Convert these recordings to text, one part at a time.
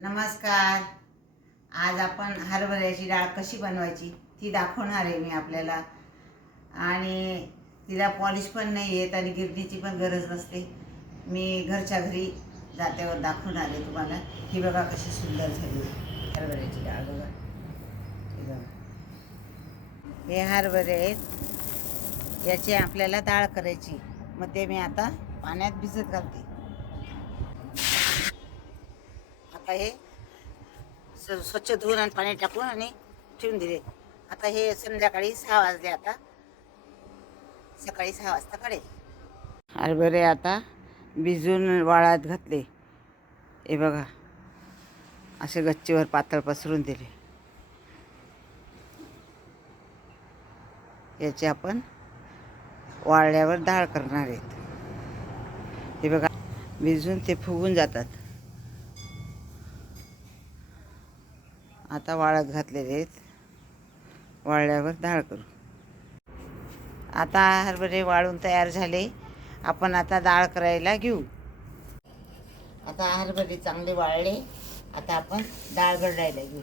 नमस्कार. आज आपण हरभऱ्याची डाळ कशी बनवायची ती दाखवणार आहे मी आपल्याला. आणि तिला पॉलिश पण नाही येत आणि गिरणीची पण गरज नसते. मी घरच्या घरी जात्यावर दाखवणार आहे तुम्हाला. ही बघा कशी सुंदर झाली हरभऱ्याची डाळ. बघा हे बघा, हे हरभरे आहेत, याची आपल्याला डाळ करायची. मग ते मी आता पाण्यात भिजत घालते. आता हे स्वच्छ धुवून आणि पाणी टाकून आणि ठेवून दिले. आता हे संध्याकाळी 6 वाजले. आता सकाळी 6 वाजता काढेल. हरभरे आता भिजून वाळत घातले. हे बघा, असे गच्चीवर पातळ पसरून दिले. याची आपण वाळल्यावर डाळ करणार आहेत. हे बघा, भिजून ते फुगून जातात. आता वाळत घातलेले आहेत, वाळल्यावर डाळ करू. आता हरभरे वाळून तयार झाले. आपण आता डाळ करायला घेऊ. आता हरभरे चांगले वाळले. आता आपण डाळ गरडायला घेऊ.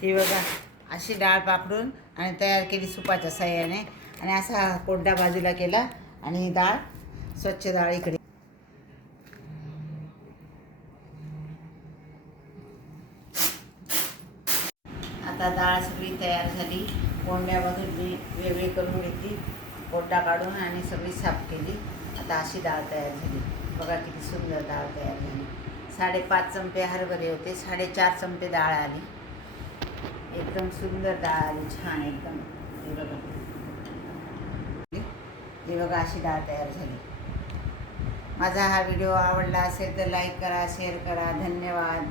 ही बघा, अशी डाळ पाकडून आणि तयार केली सुपाच्या साह्याने. आणि असा कोरडा बाजूला केला आणि डाळ, स्वच्छ डाळ इकडे. आता डाळ सगळी तयार झाली. कोंड्यामधून मी वेगळी करून घेतली, कोरडा काढून आणि सगळी साफ केली. आता अशी डाळ तयार झाली. बघा किती सुंदर डाळ तयार झाली. 5.5 चमचे हरभरे होते, 4.5 चमचे डाळ आली. एकदम सुंदर डाळ आली, छान एकदम. हे बघा अशी डाळ तयार झाली. माझा हा व्हिडिओ आवडला असेल तर लाईक करा, शेअर करा. धन्यवाद.